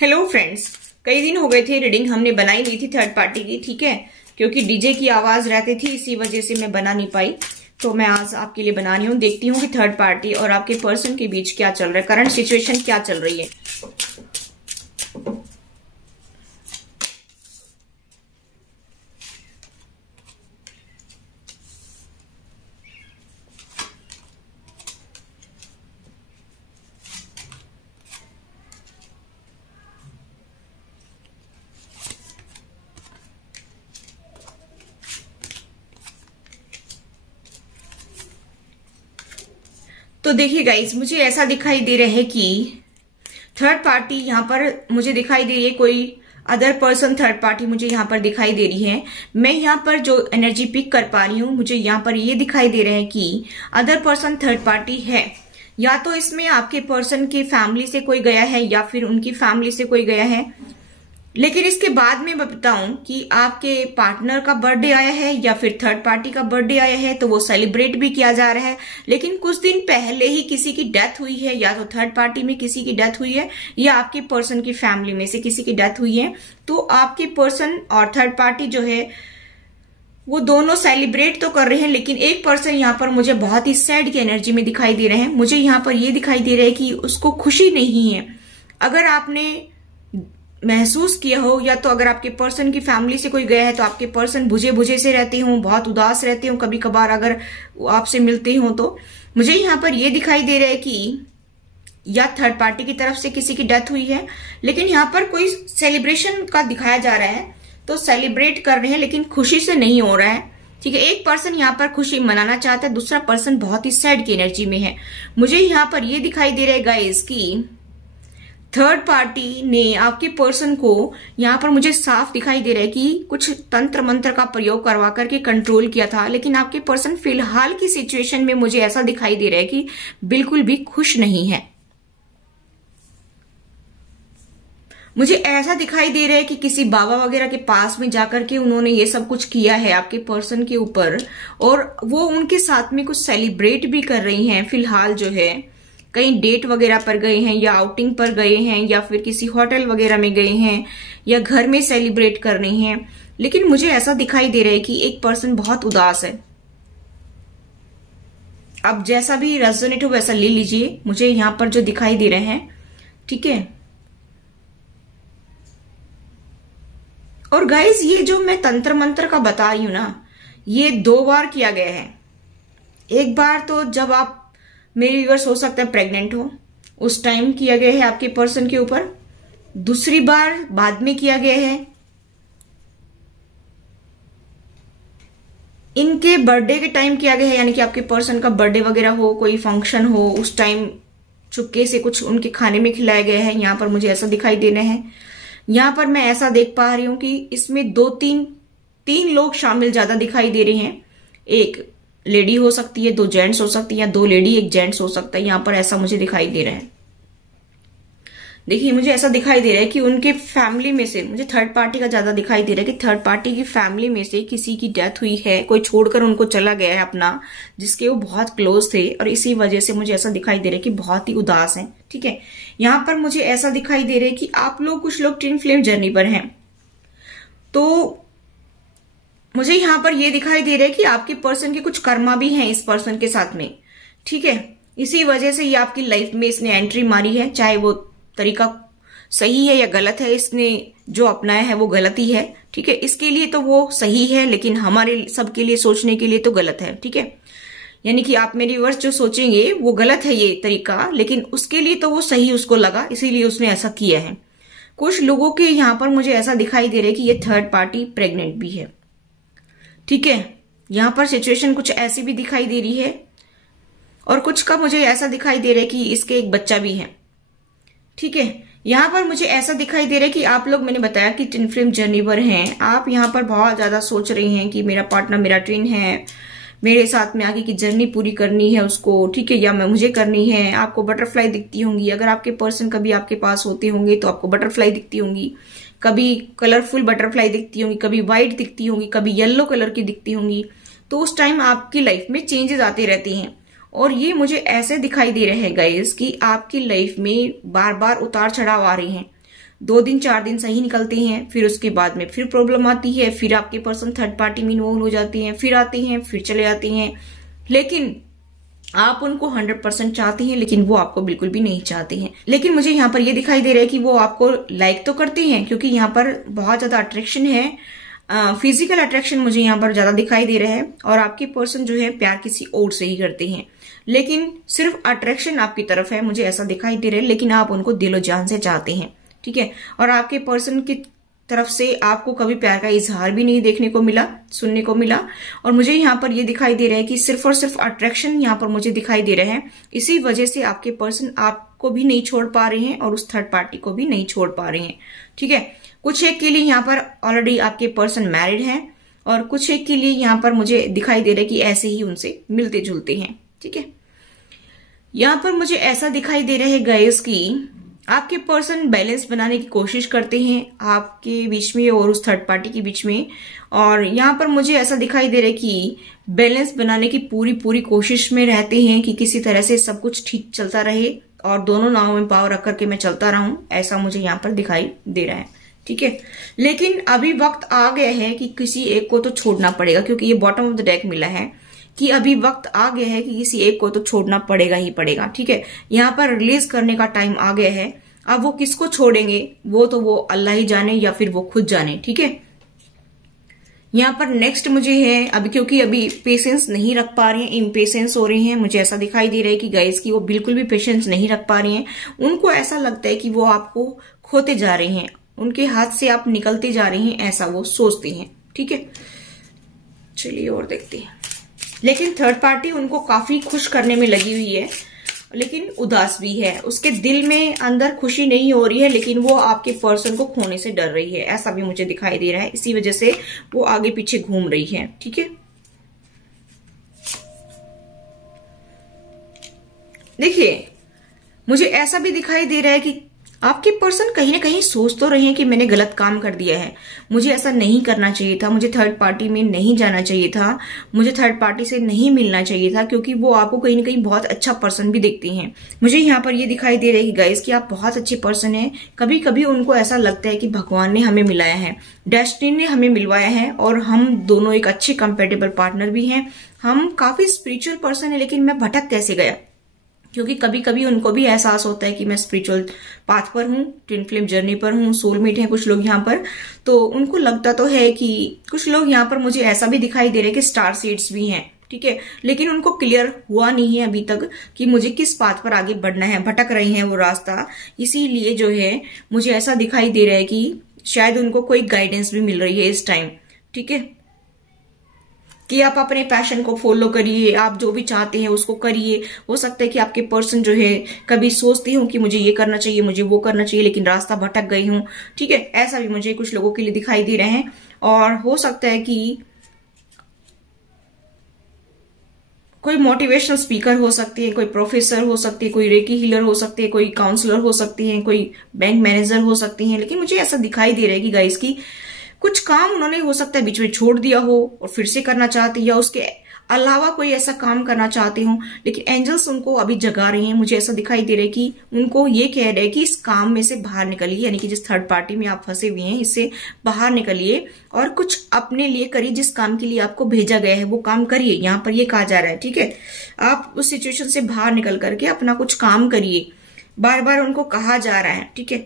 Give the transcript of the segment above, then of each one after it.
Hello friends, कई दिन हो गए थे रीडिंग हमने बनाई नहीं थी थर्ड पार्टी की। ठीक है, क्योंकि डीजे की आवाज रहती थी, इसी वजह से मैं बना नहीं पाई। तो मैं आज आपके लिए बना रही हूँ। देखती हूँ कि थर्ड पार्टी और आपके पर्सन के बीच क्या चल रहा है, करंट सिचुएशन क्या चल रही है। तो देखिए गाइस, मुझे ऐसा दिखाई दे रहा है कि थर्ड पार्टी यहाँ पर मुझे दिखाई दे रही है। कोई अदर पर्सन थर्ड पार्टी मुझे यहाँ पर दिखाई दे रही है। मैं यहाँ पर जो एनर्जी पिक कर पा रही हूँ, मुझे यहाँ पर ये दिखाई दे रहा है कि अदर पर्सन थर्ड पार्टी है। या तो इसमें आपके पर्सन की फैमिली से कोई गया है या फिर उनकी फैमिली से कोई गया है। लेकिन इसके बाद में मैं बताऊं कि आपके पार्टनर का बर्थडे आया है या फिर थर्ड पार्टी का बर्थडे आया है, तो वो सेलिब्रेट भी किया जा रहा है। लेकिन कुछ दिन पहले ही किसी की डेथ हुई है, या तो थर्ड पार्टी में किसी की डेथ हुई है या आपके पर्सन की फैमिली में से किसी की डेथ हुई है। तो आपके पर्सन और थर्ड पार्टी जो है वो दोनों सेलिब्रेट तो कर रहे हैं, लेकिन एक पर्सन यहाँ पर मुझे बहुत ही सैड की एनर्जी में दिखाई दे रहे हैं। मुझे यहाँ पर ये दिखाई दे रहा है कि उसको खुशी नहीं है। अगर आपने महसूस किया हो, या तो अगर आपके पर्सन की फैमिली से कोई गया है तो आपके पर्सन बुझे बुझे से रहते हो, बहुत उदास रहते हो कभी कभार अगर आपसे मिलते हो। तो मुझे यहाँ पर ये दिखाई दे रहा है कि या थर्ड पार्टी की तरफ से किसी की डेथ हुई है, लेकिन यहाँ पर कोई सेलिब्रेशन का दिखाया जा रहा है। तो सेलिब्रेट कर रहे हैं लेकिन खुशी से नहीं हो रहा है। ठीक है, एक पर्सन यहाँ पर खुशी मनाना चाहता है, दूसरा पर्सन बहुत ही सैड की एनर्जी में है। मुझे यहाँ पर ये दिखाई दे रहा है गाइस कि थर्ड पार्टी ने आपके पर्सन को यहाँ पर मुझे साफ दिखाई दे रहा है कि कुछ तंत्र मंत्र का प्रयोग करवा करके कंट्रोल किया था। लेकिन आपके पर्सन फिलहाल की सिचुएशन में मुझे ऐसा दिखाई दे रहा है कि बिल्कुल भी खुश नहीं है। मुझे ऐसा दिखाई दे रहा है कि किसी बाबा वगैरह के पास में जाकर के उन्होंने ये सब कुछ किया है आपके पर्सन के ऊपर, और वो उनके साथ में कुछ सेलिब्रेट भी कर रही हैं। फिलहाल जो है कहीं डेट वगैरह पर गए हैं, या आउटिंग पर गए हैं, या फिर किसी होटल वगैरह में गए हैं, या घर में सेलिब्रेट कर रहे हैं। लेकिन मुझे ऐसा दिखाई दे रहा है कि एक पर्सन बहुत उदास है। अब जैसा भी रेजोनेट हो वैसा ले लीजिए, मुझे यहां पर जो दिखाई दे रहे हैं। ठीक है, और गाइज ये जो मैं तंत्र मंत्र का बता रही हूं ना, ये 2 बार किया गया है। एक बार तो जब आप मेरे व्यूअर्स हो सकता है प्रेग्नेंट हो, उस टाइम किया गया है आपके पर्सन के ऊपर। दूसरी बार बाद में किया गया है इनके बर्थडे के टाइम किया गया है, यानी कि आपके पर्सन का बर्थडे वगैरह हो, कोई फंक्शन हो, उस टाइम चुपके से कुछ उनके खाने में खिलाया गया है। यहां पर मुझे ऐसा दिखाई दे रहे हैं। यहां पर मैं ऐसा देख पा रही हूं कि इसमें 2-3 लोग शामिल ज्यादा दिखाई दे रहे हैं। एक लेडी हो सकती है, 2 जेंट्स हो सकती है, या 2 लेडी 1 जेंट्स हो सकता है। यहां पर ऐसा मुझे दिखाई दे रहा है। देखिए, मुझे ऐसा दिखाई दे रहा है कि उनके फैमिली में से, मुझे थर्ड पार्टी का ज्यादा दिखाई दे रहा है कि थर्ड पार्टी की फैमिली में से किसी की डेथ हुई है, कोई छोड़कर उनको चला गया है अपना, जिसके वो बहुत क्लोज थे, और इसी वजह से मुझे ऐसा दिखाई दे रहा है कि बहुत ही उदास है। ठीक है, यहां पर मुझे ऐसा दिखाई दे रहा है कि आप लोग, कुछ लोग ट्विन फ्लेम जर्नी पर हैं। तो मुझे यहां पर यह दिखाई दे रहा है कि आपके पर्सन के कुछ कर्मा भी हैं इस पर्सन के साथ में। ठीक है, इसी वजह से ये आपकी लाइफ में इसने एंट्री मारी है। चाहे वो तरीका सही है या गलत है, इसने जो अपनाया है वो गलत ही है। ठीक है, इसके लिए तो वो सही है, लेकिन हमारे सबके लिए सोचने के लिए तो गलत है। ठीक है, यानी कि आप मेरी वर्ष जो सोचेंगे वो गलत है ये तरीका, लेकिन उसके लिए तो वो सही उसको लगा, इसीलिए उसने ऐसा किया है। कुछ लोगों के यहां पर मुझे ऐसा दिखाई दे रहा है कि ये थर्ड पार्टी प्रेग्नेंट भी है। ठीक है, यहां पर सिचुएशन कुछ ऐसी भी दिखाई दे रही है, और कुछ का मुझे ऐसा दिखाई दे रहा है कि इसके एक बच्चा भी है। ठीक है, यहां पर मुझे ऐसा दिखाई दे रहा है कि आप लोग, मैंने बताया कि ट्विन फ्लेम जर्नी पर हैं। आप यहां पर बहुत ज्यादा सोच रहे हैं कि मेरा पार्टनर मेरा ट्विन है, मेरे साथ में आगे की जर्नी पूरी करनी है उसको। ठीक है, या मैं मुझे करनी है। आपको बटरफ्लाई दिखती होंगी, अगर आपके पर्सन कभी आपके पास होते होंगे तो आपको बटरफ्लाई दिखती होंगी। कभी कलरफुल बटरफ्लाई दिखती होंगी, कभी व्हाइट दिखती होंगी, कभी येलो कलर की दिखती होंगी। तो उस टाइम आपकी लाइफ में चेंजेस आते रहते हैं। और ये मुझे ऐसे दिखाई दे रहे हैं गाइस कि आपकी लाइफ में बार बार उतार चढ़ाव आ रहे हैं। 2 दिन 4 दिन सही निकलते हैं, फिर उसके बाद में फिर प्रॉब्लम आती है, फिर आपके पर्सन थर्ड पार्टी में इन्वॉल्व हो जाती हैं, फिर आती हैं, फिर चले जाती हैं। लेकिन आप उनको 100% चाहती हैं, लेकिन वो आपको बिल्कुल भी नहीं चाहती हैं। लेकिन मुझे यहाँ पर ये दिखाई दे रहा है कि वो आपको लाइक तो करती हैं, क्योंकि यहाँ पर बहुत ज्यादा अट्रैक्शन है, फिजिकल अट्रैक्शन मुझे यहाँ पर ज्यादा दिखाई दे रहा है। और आपके पर्सन जो है प्यार किसी और से ही करते हैं, लेकिन सिर्फ अट्रैक्शन आपकी तरफ है, मुझे ऐसा दिखाई दे रहा है, लेकिन आप उनको दिलो जान से चाहते हैं, ठीक है। और आपके पर्सन की तरफ से आपको कभी प्यार का इजहार भी नहीं देखने को मिला, सुनने को मिला। और मुझे यहाँ पर ये दिखाई दे रहा है कि सिर्फ और सिर्फ अट्रैक्शन यहाँ पर मुझे दिखाई दे रहा है। इसी वजह से आपके पर्सन आपको भी नहीं छोड़ पा रहे हैं और उस थर्ड पार्टी को भी नहीं छोड़ पा रहे हैं, ठीक है। कुछ एक के लिए यहाँ पर ऑलरेडी आपके पर्सन मैरिड हैं, और कुछ एक के लिए यहाँ पर मुझे दिखाई दे रहा है कि ऐसे ही उनसे मिलते जुलते हैं, ठीक है। यहाँ पर मुझे ऐसा दिखाई दे रहा है गाइस कि आपके पर्सन बैलेंस बनाने की कोशिश करते हैं आपके बीच में और उस थर्ड पार्टी के बीच में। और यहाँ पर मुझे ऐसा दिखाई दे रहा है कि बैलेंस बनाने की पूरी कोशिश में रहते हैं कि किसी तरह से सब कुछ ठीक चलता रहे और दोनों नावों में पाव रख करके मैं चलता रहूं, ऐसा मुझे यहाँ पर दिखाई दे रहा है, ठीक है। लेकिन अभी वक्त आ गया है कि किसी एक को तो छोड़ना पड़ेगा, क्योंकि ये बॉटम ऑफ द डेक मिला है कि अभी वक्त आ गया है कि किसी एक को तो छोड़ना पड़ेगा ही पड़ेगा, ठीक है। यहाँ पर रिलीज करने का टाइम आ गया है। अब वो किसको छोड़ेंगे वो तो वो अल्लाह ही जाने या फिर वो खुद जाने, ठीक है। यहाँ पर नेक्स्ट मुझे है अभी, क्योंकि अभी पेशेंस नहीं रख पा रहे हैं, इम्पेशेंस हो रहे हैं, मुझे ऐसा दिखाई दे रहा है कि गाइस की वो बिल्कुल भी पेशेंस नहीं रख पा रहे हैं। उनको ऐसा लगता है कि वो आपको खोते जा रहे हैं, उनके हाथ से आप निकलते जा रहे हैं, ऐसा वो सोचते हैं, ठीक है। चलिए और देखते हैं। लेकिन थर्ड पार्टी उनको काफी खुश करने में लगी हुई है, लेकिन उदास भी है। उसके दिल में अंदर खुशी नहीं हो रही है, लेकिन वो आपके पर्सन को खोने से डर रही है, ऐसा भी मुझे दिखाई दे रहा है। इसी वजह से वो आगे पीछे घूम रही है, ठीक है। देखिए मुझे ऐसा भी दिखाई दे रहा है कि आपके पर्सन कहीं ना कहीं सोच तो रहे हैं कि मैंने गलत काम कर दिया है, मुझे ऐसा नहीं करना चाहिए था, मुझे थर्ड पार्टी में नहीं जाना चाहिए था, मुझे थर्ड पार्टी से नहीं मिलना चाहिए था, क्योंकि वो आपको कहीं ना कहीं बहुत अच्छा पर्सन भी देखती हैं। मुझे यहाँ पर ये दिखाई दे रहा है कि गाइस कि आप बहुत अच्छे पर्सन हैं। कभी कभी उनको ऐसा लगता है कि भगवान ने हमें मिलाया है, डेस्टिनी ने हमें मिलवाया है, और हम दोनों एक अच्छे कंपेटेबल पार्टनर भी हैं। हम काफी स्पिरिचुअल पर्सन है, लेकिन मैं भटक कैसे गया, क्योंकि कभी कभी उनको भी एहसास होता है कि मैं स्पिरिचुअल पाथ पर हूँ, ट्विन फ्लेम जर्नी पर हूँ, सोलमेट हैं कुछ लोग यहाँ पर, तो उनको लगता तो है कि कुछ लोग यहाँ पर मुझे ऐसा भी दिखाई दे रहा है कि स्टार सीड्स भी हैं, ठीक है। लेकिन उनको क्लियर हुआ नहीं है अभी तक कि मुझे किस पाथ पर आगे बढ़ना है, भटक रहे हैं वो रास्ता। इसीलिए जो है मुझे ऐसा दिखाई दे रहा है कि शायद उनको कोई गाइडेंस भी मिल रही है इस टाइम, ठीक है, कि आप अपने पैशन को फॉलो करिए, आप जो भी चाहते हैं उसको करिए। हो सकता है कि आपके पर्सन जो है कभी सोचते हो कि मुझे ये करना चाहिए, मुझे वो करना चाहिए, लेकिन रास्ता भटक गई हूं, ठीक है। ऐसा भी मुझे कुछ लोगों के लिए दिखाई दे रहे हैं। और हो सकता है कि कोई मोटिवेशनल स्पीकर हो सकती है, कोई प्रोफेसर हो सकती है, कोई रेकी हीलर हो सकती है, कोई काउंसलर हो सकती है, कोई बैंक मैनेजर हो सकती है। लेकिन मुझे ऐसा दिखाई दे रहा है कि गाइस की कुछ काम उन्होंने हो सकता है बीच में छोड़ दिया हो और फिर से करना चाहते, या उसके अलावा कोई ऐसा काम करना चाहते हो, लेकिन एंजल्स उनको अभी जगा रहे हैं। मुझे ऐसा दिखाई दे रहा है कि उनको ये कह रहे हैं कि इस काम में से बाहर निकलिए, यानी कि जिस थर्ड पार्टी में आप फंसे हुए हैं इससे बाहर निकलिए और कुछ अपने लिए करिए। जिस काम के लिए आपको भेजा गया है वो काम करिए, यहाँ पर ये कहा जा रहा है, ठीक है। आप उस सिचुएशन से बाहर निकल करके अपना कुछ काम करिए, बार बार उनको कहा जा रहा है, ठीक है।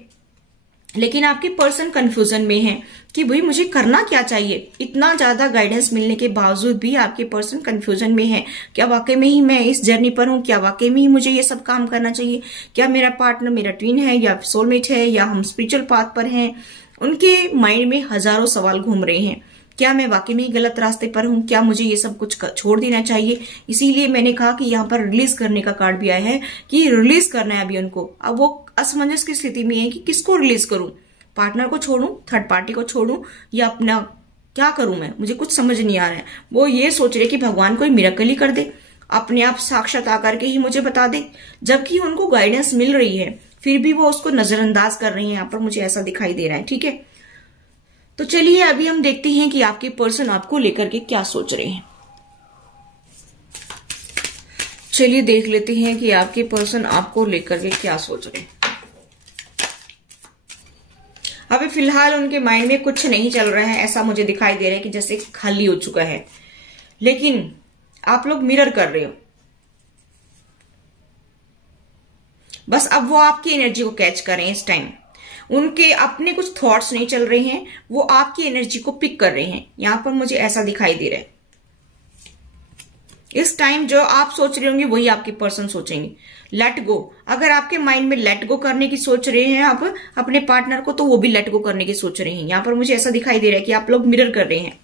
लेकिन आपके पर्सन कंफ्यूजन में है कि भाई मुझे करना क्या चाहिए। इतना ज्यादा गाइडेंस मिलने के बावजूद भी आपके पर्सन कंफ्यूजन में है। क्या वाकई में ही मैं इस जर्नी पर हूँ? क्या वाकई में ही मुझे ये सब काम करना चाहिए? क्या मेरा पार्टनर मेरा ट्विन है या सोलमेट है या हम स्पिरिचुअल पाथ पर हैं? उनके माइंड में हजारों सवाल घूम रहे हैं। क्या मैं वाकई में ही गलत रास्ते पर हूँ? क्या मुझे ये सब कुछ छोड़ देना चाहिए? इसीलिए मैंने कहा कि यहाँ पर रिलीज करने का कार्ड भी आया है कि रिलीज करना है अभी उनको। अब वो असमंजस की स्थिति में है कि किसको रिलीज करूं, पार्टनर को छोड़ूं, थर्ड पार्टी को छोड़ूं, या अपना क्या करूं मैं, मुझे कुछ समझ नहीं आ रहा है। वो ये सोच रहे कि भगवान कोई मिरेकल ही कर दे, अपने आप साक्षात आकर के ही मुझे बता दे, जबकि उनको गाइडेंस मिल रही है फिर भी वो उसको नजरअंदाज कर रहे हैं। यहाँ पर मुझे ऐसा दिखाई दे रहा है, ठीक है। तो चलिए अभी हम देखते हैं कि आपके पर्सन आपको लेकर के क्या सोच रहे हैं। चलिए देख लेते हैं कि आपके पर्सन आपको लेकर के क्या सोच रहे हैं। अभी फिलहाल उनके माइंड में कुछ नहीं चल रहा है, ऐसा मुझे दिखाई दे रहा है कि जैसे खाली हो चुका है। लेकिन आप लोग मिरर कर रहे हो, बस अब वो आपकी एनर्जी को कैच कर रहे हैं। इस टाइम उनके अपने कुछ थॉट्स नहीं चल रहे हैं, वो आपकी एनर्जी को पिक कर रहे हैं। यहां पर मुझे ऐसा दिखाई दे रहा है। इस टाइम जो आप सोच रहे होंगे वही आपके पर्सन सोचेंगे। लेट गो, अगर आपके माइंड में लेट गो करने की सोच रहे हैं आप अपने पार्टनर को, तो वो भी लेट गो करने की सोच रहे हैं। यहां पर मुझे ऐसा दिखाई दे रहा है कि आप लोग मिरर कर रहे हैं।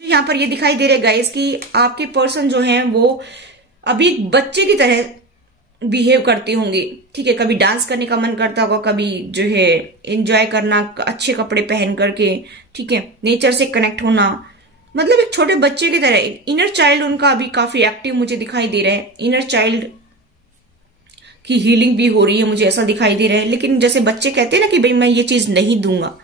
यहां पर ये दिखाई दे रहा है गाइस कि आपके पर्सन जो हैं वो अभी बच्चे की तरह बिहेव करते होंगे, ठीक है। कभी डांस करने का मन करता होगा, कभी जो है एंजॉय करना, अच्छे कपड़े पहन करके, ठीक है, नेचर से कनेक्ट होना, मतलब एक छोटे बच्चे की तरह। इनर चाइल्ड उनका अभी काफी एक्टिव मुझे दिखाई दे रहा है। इनर चाइल्ड की हीलिंग भी हो रही है, मुझे ऐसा दिखाई दे रहा है। लेकिन जैसे बच्चे कहते हैं ना कि भाई मैं ये चीज नहीं दूंगा,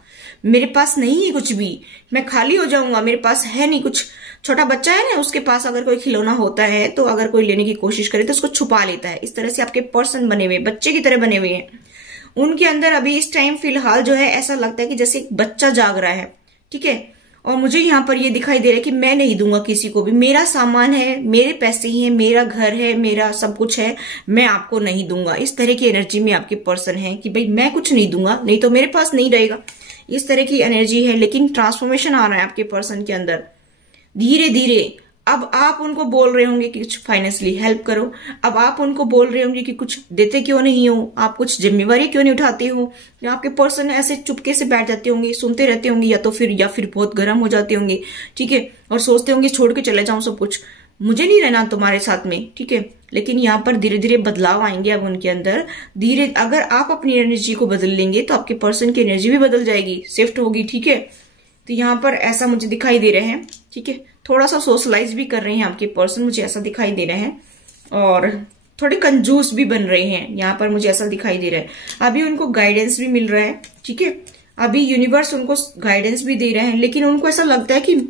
मेरे पास नहीं है कुछ भी, मैं खाली हो जाऊंगा, मेरे पास है नहीं कुछ। छोटा बच्चा है ना, उसके पास अगर कोई खिलौना होता है तो अगर कोई लेने की कोशिश करे तो उसको छुपा लेता है। इस तरह से आपके पर्सन बने हुए, बच्चे की तरह बने हुए हैं। उनके अंदर अभी इस टाइम फिलहाल जो है ऐसा लगता है कि जैसे एक बच्चा जाग रहा है, ठीक है। और मुझे यहाँ पर ये दिखाई दे रहा है कि मैं नहीं दूंगा किसी को भी, मेरा सामान है, मेरे पैसे ही है, मेरा घर है, मेरा सब कुछ है, मैं आपको नहीं दूंगा। इस तरह की एनर्जी में आपके पर्सन है कि भाई मैं कुछ नहीं दूंगा, नहीं तो मेरे पास नहीं रहेगा। इस तरह की एनर्जी है। लेकिन ट्रांसफॉर्मेशन आ रहा है आपके पर्सन के अंदर धीरे धीरे। अब आप उनको बोल रहे होंगे कि कुछ फाइनेंशियली हेल्प करो, अब आप उनको बोल रहे होंगे कि कुछ देते क्यों नहीं हो, आप कुछ जिम्मेवारी क्यों नहीं उठाते हो। या आपके पर्सन ऐसे चुपके से बैठ जाते होंगे, सुनते रहते होंगे, या फिर बहुत गर्म हो जाते होंगे, ठीक है, और सोचते होंगे छोड़ के चले जाऊं सब कुछ, मुझे नहीं रहना तुम्हारे साथ में, ठीक है। लेकिन यहाँ पर धीरे धीरे बदलाव आएंगे अब उनके अंदर। धीरे अगर आप अपनी एनर्जी को बदल लेंगे तो आपके पर्सन की एनर्जी भी बदल जाएगी, शिफ्ट होगी, ठीक है। तो यहाँ पर ऐसा मुझे दिखाई दे रहे हैं, ठीक है। थोड़ा सा सोशलाइज भी कर रहे हैं आपके पर्सन, मुझे ऐसा दिखाई दे रहे हैं। और थोड़े कंजूस भी बन रहे हैं, यहाँ पर मुझे ऐसा दिखाई दे रहा है। अभी उनको गाइडेंस भी मिल रहा है, ठीक है। अभी यूनिवर्स उनको गाइडेंस भी दे रहे हैं। लेकिन उनको ऐसा लगता है कि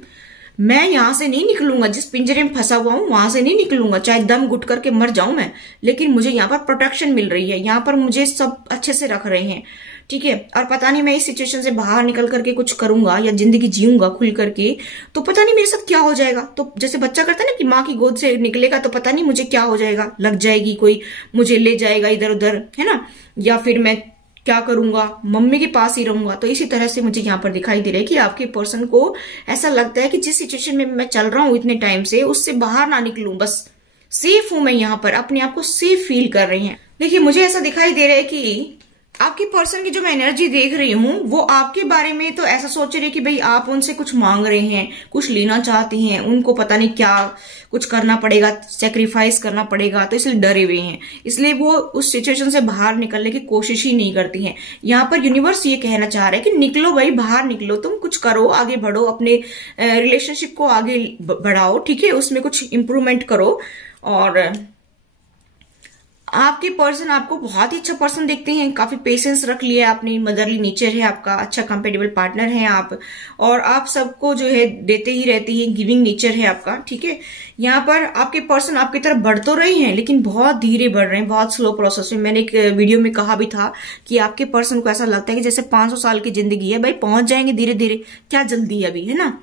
मैं यहां से नहीं निकलूंगा, जिस पिंजरे में फंसा हुआ हूं वहां से नहीं निकलूंगा, चाहे दम घुट करके मर जाऊं मैं, लेकिन मुझे यहाँ पर प्रोटेक्शन मिल रही है, यहाँ पर मुझे सब अच्छे से रख रहे हैं, ठीक है। और पता नहीं मैं इस सिचुएशन से बाहर निकल करके कुछ करूंगा या जिंदगी जीऊंगा खुल करके, तो पता नहीं मेरे साथ क्या हो जाएगा। तो जैसे बच्चा करता है ना कि माँ की गोद से निकलेगा तो पता नहीं मुझे क्या हो जाएगा, लग जाएगी कोई, मुझे ले जाएगा इधर उधर, है ना, या फिर मैं क्या करूंगा, मम्मी के पास ही रहूंगा। तो इसी तरह से मुझे यहाँ पर दिखाई दे रहा है कि आपके पर्सन को ऐसा लगता है कि जिस सिचुएशन में मैं चल रहा हूं इतने टाइम से, उससे बाहर ना निकलूं, बस सेफ हूं मैं, यहाँ पर अपने आप को सेफ फील कर रहे हैं। देखिए मुझे ऐसा दिखाई दे रहा है कि आपके पर्सन की जो मैं एनर्जी देख रही हूँ वो आपके बारे में तो ऐसा सोच रही है कि भाई आप उनसे कुछ मांग रहे हैं, कुछ लेना चाहती हैं, उनको पता नहीं क्या कुछ करना पड़ेगा, सेक्रीफाइस करना पड़ेगा, तो इसलिए डरे हुए हैं, इसलिए वो उस सिचुएशन से बाहर निकलने की कोशिश ही नहीं करती हैं। यहाँ पर यूनिवर्स ये कहना चाह रहा है कि निकलो भाई, बाहर निकलो, तुम कुछ करो, आगे बढ़ो, अपने रिलेशनशिप को आगे बढ़ाओ, ठीक है, उसमें कुछ इंप्रूवमेंट करो। और आपके पर्सन आपको बहुत ही अच्छा पर्सन देखते हैं, काफी पेशेंस रख लिया आपने, मदरली नेचर है आपका, अच्छा कंपेटेबल पार्टनर है आप, और आप सबको जो है देते ही रहती है, गिविंग नेचर है आपका, ठीक है। यहाँ पर आपके पर्सन आपकी तरफ बढ़ तो रहे हैं लेकिन बहुत धीरे बढ़ रहे हैं, बहुत स्लो प्रोसेस में। मैंने एक वीडियो में कहा भी था कि आपके पर्सन को ऐसा लगता है कि जैसे 500 साल की जिंदगी है, भाई पहुंच जाएंगे धीरे धीरे, क्या जल्दी है अभी, है ना।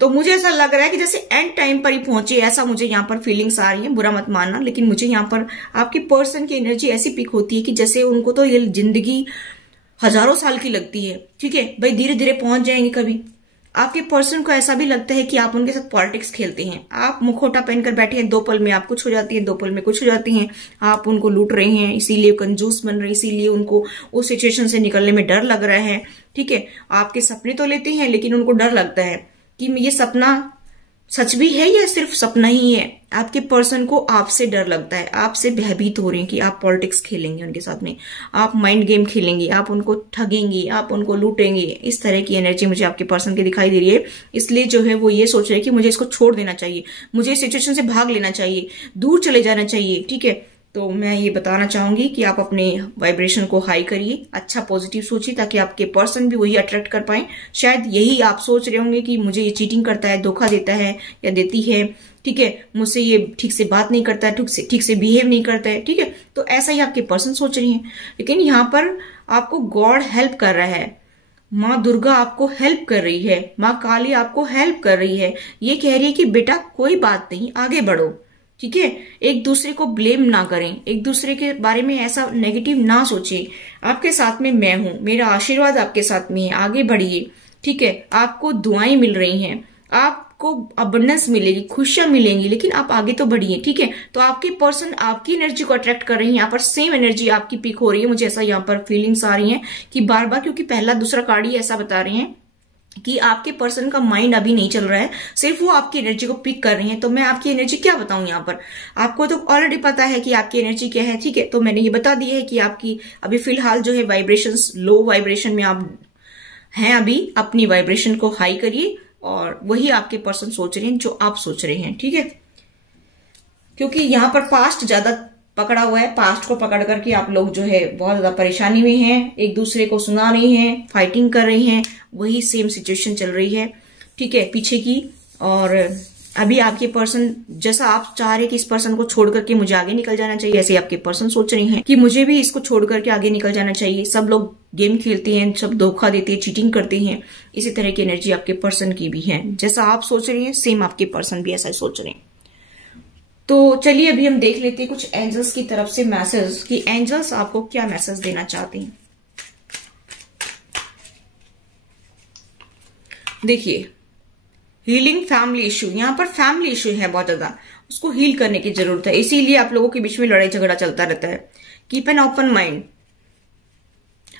तो मुझे ऐसा लग रहा है कि जैसे एंड टाइम पर ही पहुंचे, ऐसा मुझे यहाँ पर फीलिंग्स आ रही है, बुरा मत मानना। लेकिन मुझे यहाँ पर आपके पर्सन की एनर्जी ऐसी पिक होती है कि जैसे उनको तो ये जिंदगी हजारों साल की लगती है, ठीक है, भाई धीरे धीरे पहुंच जाएंगे कभी। आपके पर्सन को ऐसा भी लगता है कि आप उनके साथ पॉलिटिक्स खेलते हैं, आप मुखौटा पहनकर बैठे हैं, 2 पल में आप कुछ हो जाती है, 2 पल में कुछ हो जाती हैं, आप उनको लूट रहे हैं, इसीलिए कंजूस बन रहे हैं, इसीलिए उनको उस सिचुएशन से निकलने में डर लग रहा है, ठीक है। आपके सपने तो लेते हैं लेकिन उनको डर लगता है कि ये सपना सच भी है या सिर्फ सपना ही है। आपके पर्सन को आपसे डर लगता है, आपसे भयभीत हो रहे हैं कि आप पॉलिटिक्स खेलेंगे उनके साथ में, आप माइंड गेम खेलेंगे, आप उनको ठगेंगे, आप उनको लूटेंगे। इस तरह की एनर्जी मुझे आपके पर्सन की दिखाई दे रही है। इसलिए जो है वो ये सोच रहे हैं कि मुझे इसको छोड़ देना चाहिए, मुझे इस सिचुएशन से भाग लेना चाहिए, दूर चले जाना चाहिए, ठीक है। तो मैं ये बताना चाहूंगी कि आप अपने वाइब्रेशन को हाई करिए, अच्छा पॉजिटिव सोचिए, ताकि आपके पर्सन भी वही अट्रैक्ट कर पाए। शायद यही आप सोच रहे होंगे कि मुझे ये चीटिंग करता है, धोखा देता है या देती है, ठीक है, मुझसे ये ठीक से बात नहीं करता है, ठीक से बिहेव नहीं करता है, ठीक है, तो ऐसा ही आपके पर्सन सोच रही हैं। लेकिन यहाँ पर आपको गॉड हेल्प कर रहा है, माँ दुर्गा आपको हेल्प कर रही है, माँ काली आपको हेल्प कर रही है। ये कह रही है कि बेटा कोई बात नहीं, आगे बढ़ो, ठीक है, एक दूसरे को ब्लेम ना करें, एक दूसरे के बारे में ऐसा नेगेटिव ना सोचें। आपके साथ में मैं हूं, मेरा आशीर्वाद आपके साथ में है, आगे बढ़िए, ठीक है, आपको दुआएं मिल रही हैं, आपको अबंडेंस मिलेगी, खुशियां मिलेंगी, लेकिन आप आगे तो बढ़िए, ठीक है। तो आपके पर्सन आपकी एनर्जी को अट्रैक्ट कर रही है, यहाँ पर सेम एनर्जी आपकी पिक हो रही है, मुझे ऐसा यहाँ पर फीलिंग्स आ रही हैं कि बार बार, क्योंकि पहला दूसरा कार्ड ही ऐसा बता रहे हैं कि आपके पर्सन का माइंड अभी नहीं चल रहा है, सिर्फ वो आपकी एनर्जी को पिक कर रहे हैं। तो मैं आपकी एनर्जी क्या बताऊं, यहाँ पर आपको तो ऑलरेडी पता है कि आपकी एनर्जी क्या है, ठीक है, तो मैंने ये बता दिया है कि आपकी अभी फिलहाल जो है वाइब्रेशंस लो वाइब्रेशन में आप हैं, अभी अपनी वाइब्रेशन को हाई करिए और वही आपके पर्सन सोच रहे हैं जो आप सोच रहे हैं, ठीक है। क्योंकि यहाँ पर पास्ट ज्यादा पकड़ा हुआ है, पास्ट को पकड़ करके आप लोग जो है बहुत ज्यादा परेशानी में हैं, एक दूसरे को सुना रहे हैं, फाइटिंग कर रहे हैं, वही सेम सिचुएशन चल रही है, ठीक है, पीछे की। और अभी आपके पर्सन जैसा आप चाह रहे कि इस पर्सन को छोड़ करके मुझे आगे निकल जाना चाहिए, ऐसे आपके पर्सन सोच रहे हैं कि मुझे भी इसको छोड़ करके आगे निकल जाना चाहिए। सब लोग गेम खेलते हैं, सब धोखा देते हैं, चीटिंग करते हैं, इसी तरह की एनर्जी आपके पर्सन की भी है। जैसा आप सोच रहे हैं सेम आपके पर्सन भी ऐसा सोच रहे हैं। तो चलिए अभी हम देख लेते हैं कुछ एंजल्स की तरफ से मैसेज, कि एंजल्स आपको क्या मैसेज देना चाहते हैं। देखिए, हीलिंग फैमिली इश्यू, यहाँ पर फैमिली इश्यू है बहुत ज्यादा, उसको हील करने की जरूरत है, इसीलिए आप लोगों के बीच में लड़ाई झगड़ा चलता रहता है। Keep an open mind.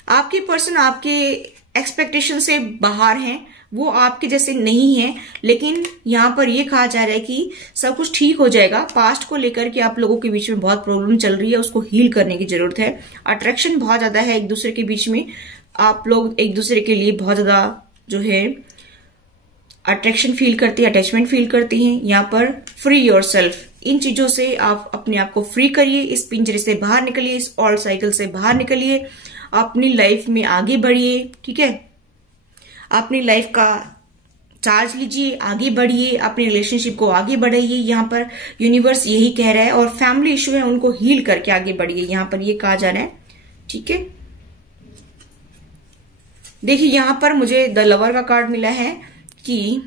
आपके पर्सन आपके एक्सपेक्टेशन से बाहर हैं, वो आपके जैसे नहीं है, लेकिन यहाँ पर ये कहा जा रहा है कि सब कुछ ठीक हो जाएगा। पास्ट को लेकर के आप लोगों के बीच में बहुत प्रॉब्लम चल रही है, उसको हील करने की जरूरत है। अट्रैक्शन बहुत ज्यादा है एक दूसरे के बीच में, आप लोग एक दूसरे के लिए बहुत ज्यादा जो है अट्रैक्शन फील करती है, अटैचमेंट फील करती हैं। यहाँ पर फ्री योरसेल्फ, इन चीजों से आप अपने आप को फ्री करिए, इस पिंजरे से बाहर निकलिए, इस ओल्ड साइकिल से बाहर निकलिए, अपनी लाइफ में आगे बढ़िए, ठीक है, अपनी लाइफ का चार्ज लीजिए, आगे बढ़िए, अपने रिलेशनशिप को आगे बढ़ाइए। यहाँ पर यूनिवर्स यही कह रहा है, और फैमिली इश्यू है उनको हील करके आगे बढ़िए, यहाँ पर ये कहा जा रहा है, ठीक है। देखिए यहाँ पर मुझे द लवर का कार्ड मिला है कि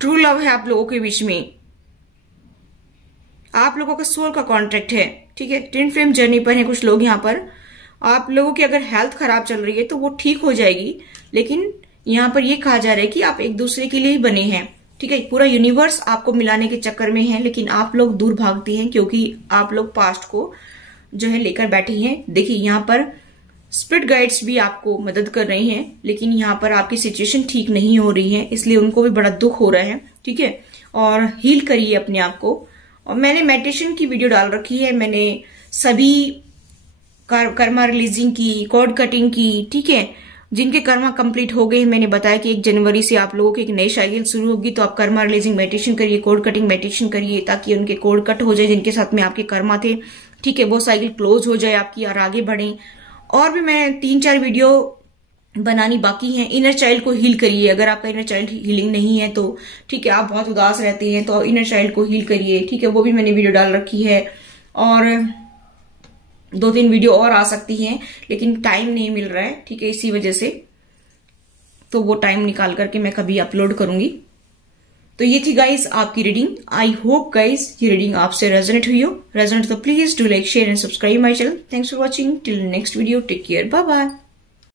ट्रू लव है आप लोगों के बीच में, आप लोगों का सोल का कॉन्ट्रैक्ट है, ठीक है, ट्विन फ्लेम जर्नी पर है कुछ लोग। यहाँ पर आप लोगों की अगर हेल्थ खराब चल रही है तो वो ठीक हो जाएगी, लेकिन यहाँ पर ये कहा जा रहा है कि आप एक दूसरे के लिए ही बने हैं, ठीक है। पूरा यूनिवर्स आपको मिलाने के चक्कर में है, लेकिन आप लोग दूर भागते हैं क्योंकि आप लोग पास्ट को जो है लेकर बैठे हैं। देखिए यहाँ पर स्पिरिट गाइड्स भी आपको मदद कर रहे हैं, लेकिन यहाँ पर आपकी सिचुएशन ठीक नहीं हो रही है, इसलिए उनको भी बड़ा दुख हो रहा है, ठीक है। और हील करिए अपने आप को। और मैंने मेडिटेशन की वीडियो डाल रखी है, मैंने सभी कर्मा रिलीजिंग की, कॉर्ड कटिंग की, ठीक है, जिनके कर्मा कंप्लीट हो गए। मैंने बताया कि 1 जनवरी से आप लोगों की एक नई साइकिल शुरू होगी, तो आप कर्मा रिलीजिंग मेडिटेशन करिए, कोड कटिंग मेडिटेशन करिए, ताकि उनके कोड कट हो जाए जिनके साथ में आपके कर्मा थे, ठीक है, वो साइकिल क्लोज हो जाए आपकी और आगे बढ़े। और भी मैं 3-4 वीडियो बनानी बाकी हैं। इनर चाइल्ड को हील करिए, अगर आपका इनर चाइल्ड हीलिंग नहीं है तो ठीक है, आप बहुत उदास रहते हैं तो इनर चाइल्ड को हील करिए, ठीक है, वो भी मैंने वीडियो डाल रखी है। और 2-3 वीडियो और आ सकती हैं, लेकिन टाइम नहीं मिल रहा है, ठीक है, इसी वजह से, तो वो टाइम निकाल करके मैं कभी अपलोड करूंगी। तो ये थी गाइस आपकी रीडिंग। आई होप गाइस ये रीडिंग आपसे रेजोनेट हुई हो। रेजोनेट तो please do like, share and subscribe my channel. Thanks for watching, till next video, take care, bye bye.